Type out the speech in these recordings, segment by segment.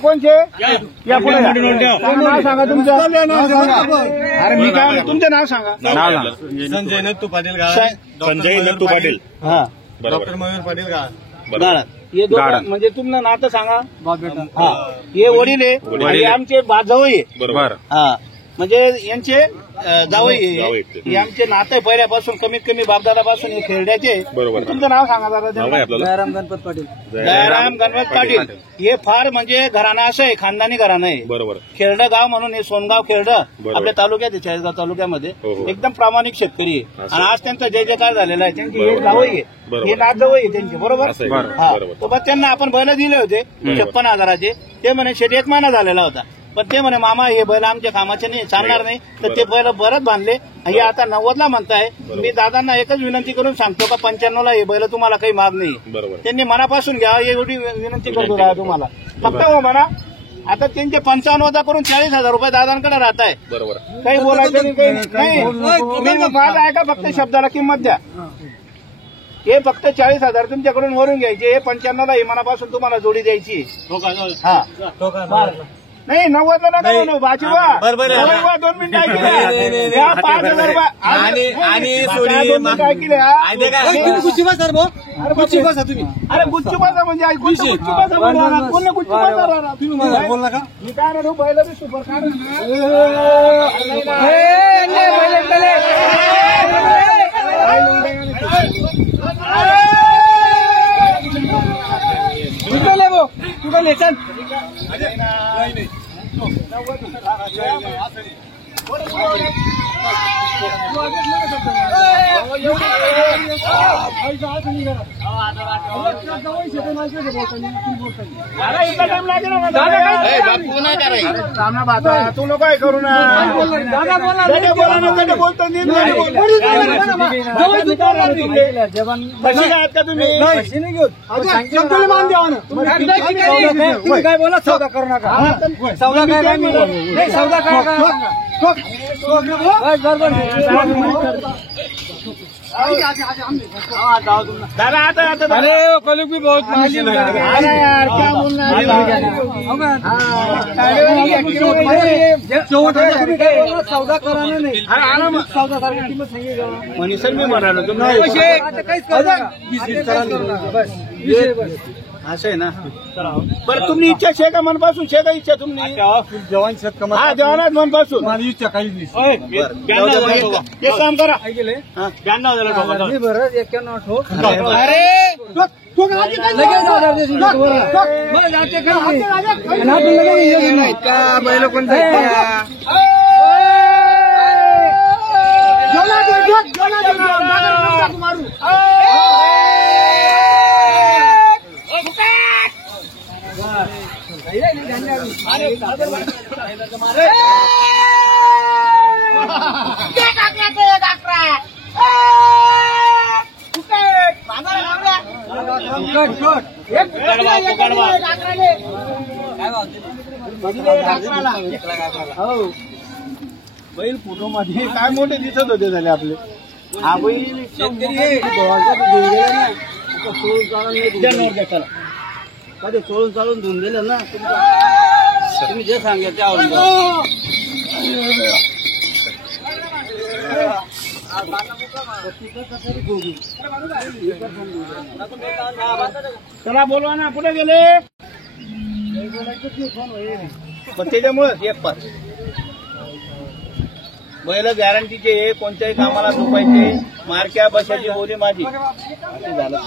कोणचे या पुढे नाव सांगा तुमचं. अरे मी काय तुमचं नाव सांगा. संजय नत्तू पाटील गाळ. संजय नत्तू पाटील. हा डॉक्टर मयूर पाटील गाळ. हे दोघं म्हणजे तुमचं नातं सांगा. हा हे वडील आहे आणि आमचे जावई आहे. बरोबर. हा म्हणजे यांचे जावई हे आमचे नातं आहे पहिल्यापासून कमीत कमी बापदादापासून हे खेळण्याचे. बरोबर. तुमचं नाव सांगा जरा. दयाराम गणपत पाटील. दयाराम गणपत पाटील हे फार म्हणजे घराणं असं आहे, खानदानी घराणं आहे. बरोबर. खेरडं गाव म्हणून हे सोनगाव खेरडं आपल्या तालुक्यात आहे, चाळीसगाव तालुक्यामध्ये. एकदम प्रामाणिक शेतकरी आहे आणि आज त्यांचा जय जयकार झालेला आहे. त्यांची हे जावई आहे, हे नाथ जावई आहे त्यांचे. बरोबर. हा तर त्यांना आपण बैल दिले होते 56,000चे. ते म्हणे शेती 1 महिना झालेला होता, पण ते म्हणे मामा हे बैल आमच्या कामाचे नाही, चालणार नाही. तर ते बैल परत बांधले. हे आता 90ला म्हणताय. मी दादांना एकच विनंती करून सांगतो का 95ला हे बैल तुम्हाला काही माग नाही. त्यांनी मनापासून घ्या एवढी विनंती करतो तुम्हाला. फक्त हो म्हणा. आता त्यांचे 55 करून 40,000 रुपये दादांकडे राहत आहे. बरोबर. काही बोलायचं नाही, काही नाही. माझं आहे का फक्त शब्दाला किंमत द्या. हे फक्त 40,000 तुमच्याकडून वरून घ्यायचे. हे 95ला हे मनापासून तुम्हाला जोडी द्यायची. हा नाही 90ला नका बाजीवा. 2 मिनिटं ऐकले 5,000 आणि गुच्ची बसा तुम्ही. अरे गुच्ची बसा म्हणजे गुच्ची बसा बोलला गुच्ची बसा तुम्ही बोलला का. मी काय म्हणू पहिलं बी सुपर काय तू काय लेखन तू नको काय करू ना. बोलतो तुम्ही काय बोला. सौदा करू नका. सौदा काय सौदा काय दादा आता अरे कलुक भी बहुत यार क्या बोलना सौदा कराना नाही. आराम सौदा सारखी किंमत सांगितली मनीषर मी म्हणालो तुम्ही असं आहे ना. बरं तुम्ही इच्छा छे का मनपासून छे का इच्छा तुम्ही जवान शेत हा जवानात मनपासून माझी इच्छा काही नाही. एक काम करा 92 बरं 91 अरे बैल कोणता बैल फोटो मध्ये काय मोठे दिसत होते झाले आपले. हा बैल सोडून चालून धुवून दिलं ना. तुम्ही जे सांगा ते आवडून चला बोलवा ना. कुठे गेले त्याच्यामुळे एक पास बैल गॅरंटीचे. कोणत्याही कामाला झोपायचे. मारक्या बसायची बोली माझी. झालं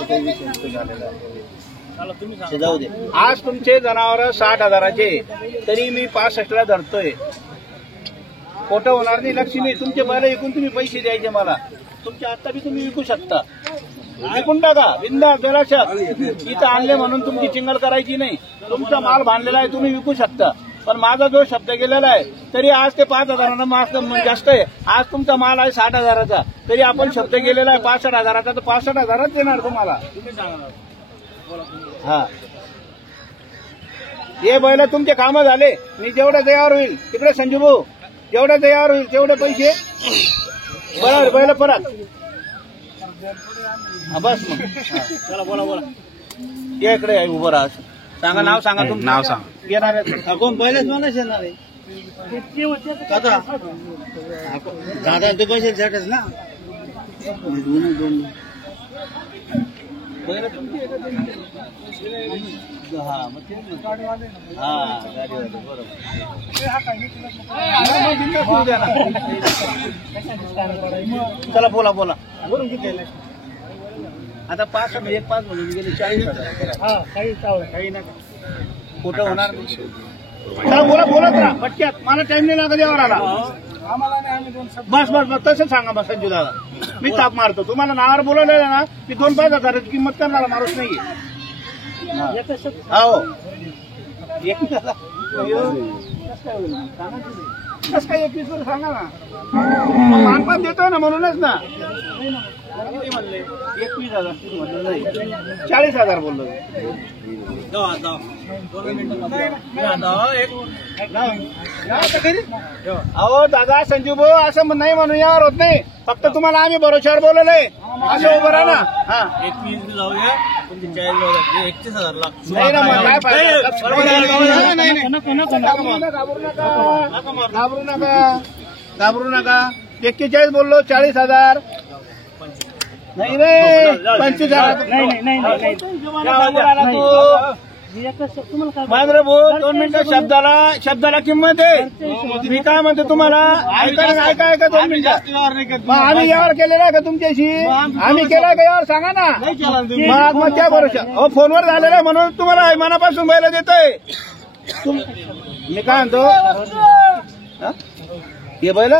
जाऊ दे. आज तुमचे जनावर 60,000चे तरी मी 65ला धरतोय. खोटं होणार नाही. लक्ष्मी तुमचे बैल विकून तुम्ही पैसे द्यायचे मला. तुमच्या आत्ता बी तुम्ही विकू शकता. विकून टाका बिंदास बेलाशात. इथं आणले म्हणून तुमची चिंगल करायची नाही. तुमचा माल बांधलेला आहे तुम्ही विकू शकता. पण माझा जो शब्द गेलेला आहे तरी आज ते 5,000 मार्क जास्त आहे. आज तुमचा माल आहे 60,000चा तरी आपण शब्द गेलेला आहे 65,000चा तर 65,000च देणार तुम्हाला. तुम्ही सांगा हा हे बैल तुमचे कामं झाले. मी जेवढं तयार होईल तिकडे संजू भाऊ जेवढं तयार होईल तेवढे पैसे बरोबर बैल परत. हा बस मग चला बोला या इकडे आहे उभं राहा. सांगा नाव सांगा तुमचं नाव सांगा. येणार आहे कोण पहिलेच मलाच येणार आहे दादा ते पैसे झटच ना. चला बोला वरून किती आता 5 म्हणून गेले 40,000 काही ना खोटं होणार नाही. चला बोलत राहा पटक्यात. मला टाइम नाही लागत यावर आला. बस तसं सांगा मग संजू दादा. मी ताप मारतो तुम्हाला नावावर बोलवलेलं ना. मी 2-5 हजाराची किंमत करणारा माणूस नाहीये. हो कसं काय 21 वर सांगा ना. मानपान देतोय ना म्हणूनच ना. 21,000 म्हणलं नाही 40,000 बोललो. अहो दादा संजू भाऊ असं नाही म्हणून यावर होत नाही. फक्त तुम्हाला आम्ही भरोश्यावर बोलवलंय असं उभं राहा ना. हा 21 जाऊया 31,000 घाबरू नका. 41 बोललो 40,000 नाही रे 25,000 मांजरे भाऊ 2 मिनिटं शब्दाला किंमत आहे. मी काय म्हणतो तुम्हाला ऐका 2 मिनिटं. आम्ही यावर केलेला का तुमच्याशी. आम्ही केला का यावर सांगा ना. मग त्या भरोशा फोनवर झालेला म्हणून तुम्हाला मनापासून बैल देतोय. मी काय म्हणतो हे बैल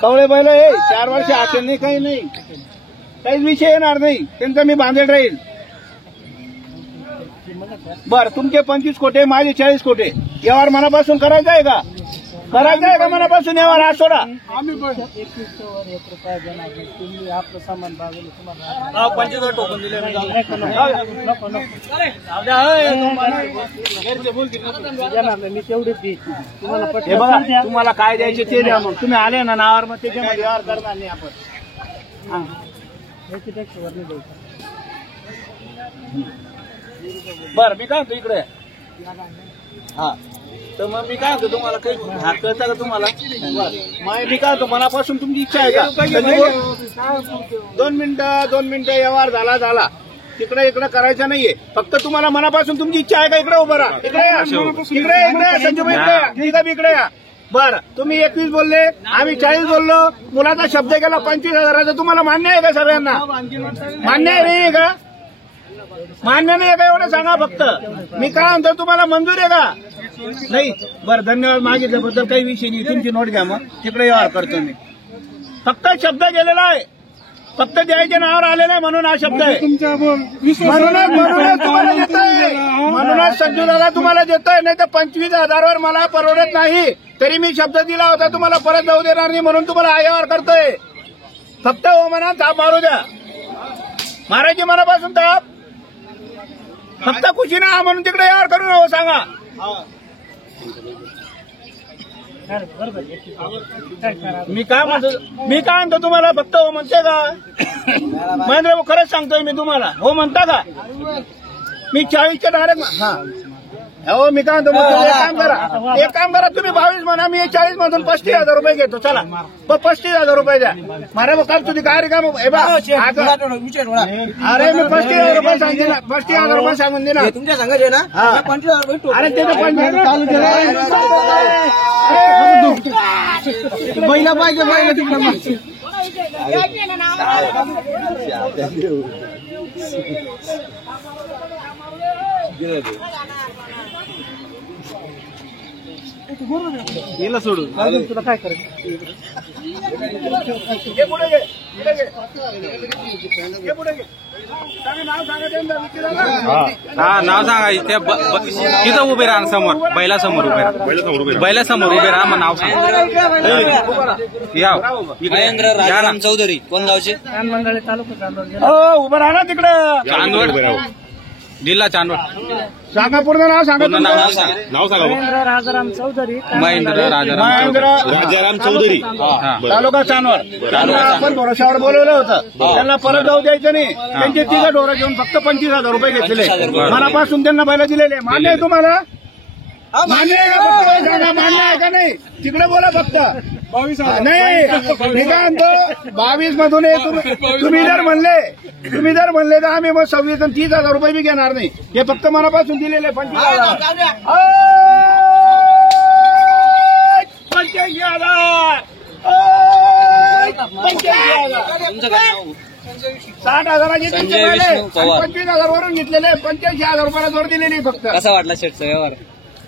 कवळे बैल हे 4 वर्ष असेल नाही काही नाही काहीच विषय येणार नाही. त्यांचा मी बांधेल राहील. बर तुमचे 25 कोटे माझे 40 कोटे यावर मनापासून करायचं आहे का. करायचं आहे का मनापासून यावर आज सोडा. आम्ही 21 रुपया देणार तुम्ही आपलं सामान बाजूला तुम्हाला 25,000 टोकन दिले. मी तेवढेच देईन तुम्हाला. तुम्हाला काय द्यायचे ते द्या. मग तुम्ही आले ना नावावर मग त्याच्यामध्ये व्यवहार करणार नाही आपण. याच्यापेक्षा वर नाही द्यायचं. बर मी काय म्हणतो इकडे हा तर मग मी काय म्हणतो तुम्हाला काही कळतं का तुम्हाला. मग मी काय म्हणतो मनापासून तुमची इच्छा आहे का. 2 मिनिटं व्यवहार झाला इकडे करायचा नाहीये. फक्त तुम्हाला मनापासून तुमची इच्छा आहे का. इकडे उभं राहा. इकडे संजूभाई इकडे या. बरं तुम्ही 21 बोलले आम्ही 40 बोललो. मुलाचा शब्द गेला 25,000. तुम्हाला मान्य आहे का सगळ्यांना. मान्य आहे का. मान्य नाही का एवढं सांगा फक्त. मी काय म्हणतो तुम्हाला मंजूर आहे का नाही. बरं धन्यवाद मागितल्याबद्दल काही विषय नाही. तुमची नोट घ्या मग तिकडे व्यवहार करतो मी. फक्त शब्द गेलेला आहे. फक्त द्यायच्या नावावर आलेला आहे म्हणून हा शब्द आहे. म्हणूनच तुम्हाला देतोय. म्हणूनच संजू दादा तुम्हाला देतोय. नाही तर 25,000 मला परवडत नाही. तरी मी शब्द दिला होता तुम्हाला परत जाऊ देणार नाही म्हणून तुम्हाला हा व्यवहार करतोय. फक्त मनात ताप मारू द्या. मारायची मनापासून ताप. फक्त खुशीने हा म्हणून तिकडे यावर करू नका सांगा. मी काय म्हणतो तुम्हाला फक्त हो म्हणते का. महेंद्र भाऊ खरंच सांगतोय मी तुम्हाला हो म्हणता का. मी 40च्या डायरेक्ट हा हो मी काय म्हणतो एक काम करा तुम्ही 22 म्हणा. मी 40 मधून 35,000 रुपये घेतो. चला 35,000 रुपये द्या. मारे मग काल तुझी काय काम अरे मी 35,000 रुपये सांगते ना. 35,000 रुपये सांगून दे ना. तुमच्या सांगायचे ना 25,000 अरे ते चालू बैला पाहिजे बैला तिकडे गेला सोडून तुला काय करायचं. नाव सांगा. तिथं उभे राहा समोर बैलासमोर उभे राहा. बैलासमोर उभे राहा मग नाव सांगा. या महेंद्र राजाराम चौधरी कोण गावचे. उभं राहा ना तिकडं. चांदवड जिल्हा चांदवड. सांगा पूर्ण नाव सांगा पूर्ण नाव तुमचं. सांगा. नाव सांगा बा. महेंद्र राजाराम चौधरी महेंद्र राजाराम महेंद्र राजाराम चौधरी. हा. तालुका चांदवड. त्यांना आपण भरोशावर बोलवलं होतं. त्यांना परत जाऊ द्यायचं नाही. त्यांचे 3 ढोरं घेऊन फक्त 25,000 रुपये घेतलेले. मनापासून त्यांना बैल दिलेले. मान्य आहे तुम्हाला? मान्य आहे का? फक्त सांगा, मान्य आहे का नाही? तिकडे बोला फक्त. 22,000 नाही मी काय म्हणतो 22 मधून तुम्ही जर म्हणले तर आम्ही मग 26 आणि 30,000 रुपये बी घेणार नाही. हे फक्त मनापासून दिलेले 25,000. 85,000. 60,000ची 25,000 वरून घेतलेले 85,000 रुपयाला जोड दिलेली फक्त. कसा वाटला शेटचा व्यवहार?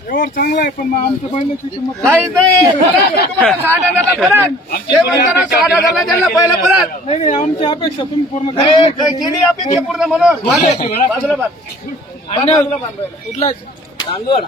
व्यवहार चांगला आहे पण मग आमचं पहिल्याची किंमत काहीच नाही. 60,000ला परत ते म्हणताना 60,000ला त्यांना पहिलं परत. नाही आमची अपेक्षा तुम्ही पूर्ण केली. अपेक्षा पूर्ण म्हणून बाजूला बांध. कुठला? चांदवड.